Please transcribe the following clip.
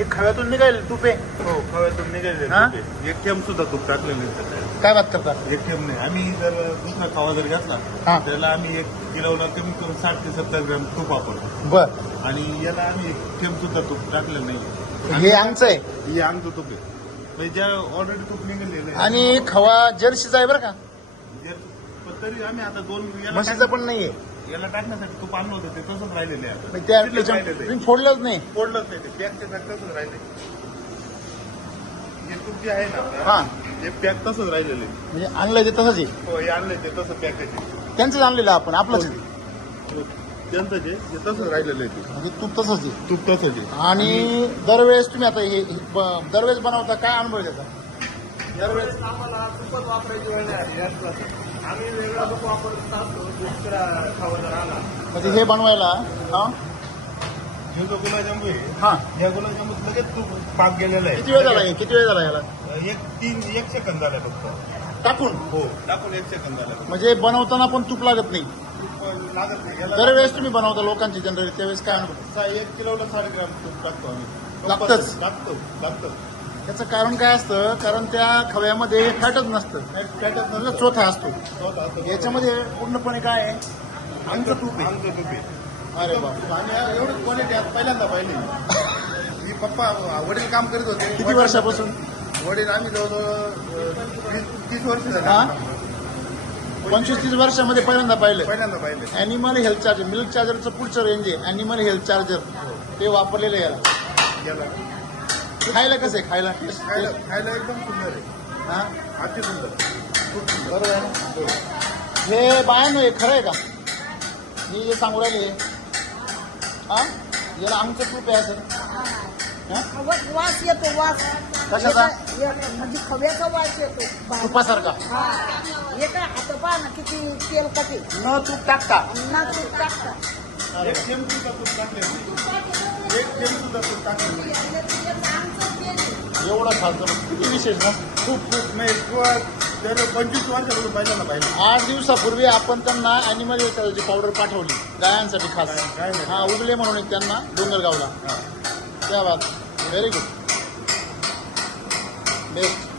हे खव्यातून निघाल तूप आहे. हो, खव्यातून निघाले हा? तूप आहे. एक थेंब सुद्धा तूप टाकलेलं नाही त्याच्यात. काय बात करता. एक थेंब नाही. आम्ही जर दुसरा खवा जर घेतला हा. त्याला आम्ही 1 किलोला कमीत कमी 60 ते 70 ग्रॅम तूप वापरतो बर. आणि याला आम्ही एक थेंब सुद्धा तूप टाकलेलं नाही. हे आमचं आहे. हे आमचं तूप आहे. म्हणजे ज्या ऑलरेडी तूप निघालेलं आहे. आणि खवा जर्सीचा आहे बरं का. पण तरी आम्ही आता 2 म्हशीचं पण नाहीये. याला टाकण्यासाठी तूप आणलं होतं ते तसंच राहिलेलं आहे आता. म्हणजे त्या तिथेच राहिलेलं आहे. तुम्ही फोडलंच नाही. फोडलंच नाही ते पॅक ते पॅक तसंच राहिले. हे तूप जे आहे ना आपलं, हा हे पॅक तसंच राहिलेलं आहे. म्हणजे आणलंय ते तसंच आहे. हो, हे आणलंय ते तसं पॅक आहे. त्यांचंच आणलेलं आपण आपलंच आहे. त्यांचं जे तसंच राहिलेलं आहे ते म्हणजे तूप तसंच आहे. तूप तसंच आहे. आणि दरवेळेस तुम्ही आता हे दरवेळेस बनवता काय अनुभव आहे त्याचा. दरवेळेस आम्हाला तूपच वापरायची वेळ नाही आली. आम्ही वेगळा तूप वापरत असतो दुसरा खावा जर आला. म्हणजे हे बनवायला हा हे जो गुलाबजामू आहे हा या गुलाबजामूत लगेच तूप पाक गेलेला आहे. किती वेळ झाला हे? किती वेळ झाला याला 1 सेकंद झाला फक्त. टाकून. हो, टाकून 1 सेकंद झाला. म्हणजे बनवताना पण तूप लागत नाही. तूप लागत नाही. याला दरवेळेस तुम्ही बनवता लोकांची जनरली त्यावेळेस काय अनुभव. 1 किलोला 60 ग्रॅम तूप टाकतो आम्ही. लागतंच? लागतं. त्याचं कारण काय असतं. कारण त्या खव्यामध्ये फॅटच नसतं. फॅटच चोथा असतो. याच्यामध्ये पूर्णपणे काय आहे आमचं तूप आहे. आमचं तूप आहे. अरे बाप. आणि एवढं क्वालिटी आज पहिल्यांदा पाहिली. मी पप्पा वडील काम करीत होते. किती वर्षापासून. वडील आम्ही जवळजवळ 30 वर्ष झाले. हा 25-30 वर्षामध्ये पहिल्यांदा पाहिलं. पाहिले. ॲनिमल हेल्थ चार्जर मिल्क चार्जरचं पुढचं रेंज आहे. ॲनिमल हेल्थ चार्जर ते वापरलेलं आहे याला. याला खायला कसं आहे खायला. खायला एकदम सुंदर आहे. हा अति सुंदर. खूप सुंदर. बरोबर आहे ना. हे बाय हे खरं आहे का. मी जे सांगू राहिले हा याला आमचं तूप आहे असं. हा? वास येतो वास. कशाचा? म्हणजे खव्याचा वास येतो. तुपासारखा. हा हे काय आता पहा ना किती तेल कपी न तूप टाकता. ना तूप टाकता. एक थेंब सुद्धा तूप टाकले नाही. एक थेंब सुद्धा तूप टाकले नाही. एवढं खालतं किती विशेष ना. खूप नाही. तर 25 वर्षापासून पहिल्यांदा पाहिजे. 8 दिवसापूर्वी आपण त्यांना ॲनिमल हेल्थची पावडर पाठवली गायांसाठी खास. काय नाही. हा उगले म्हणून एक त्यांना डोंगरगावला. हा. त्या बात व्हेरी गुड बेस्ट.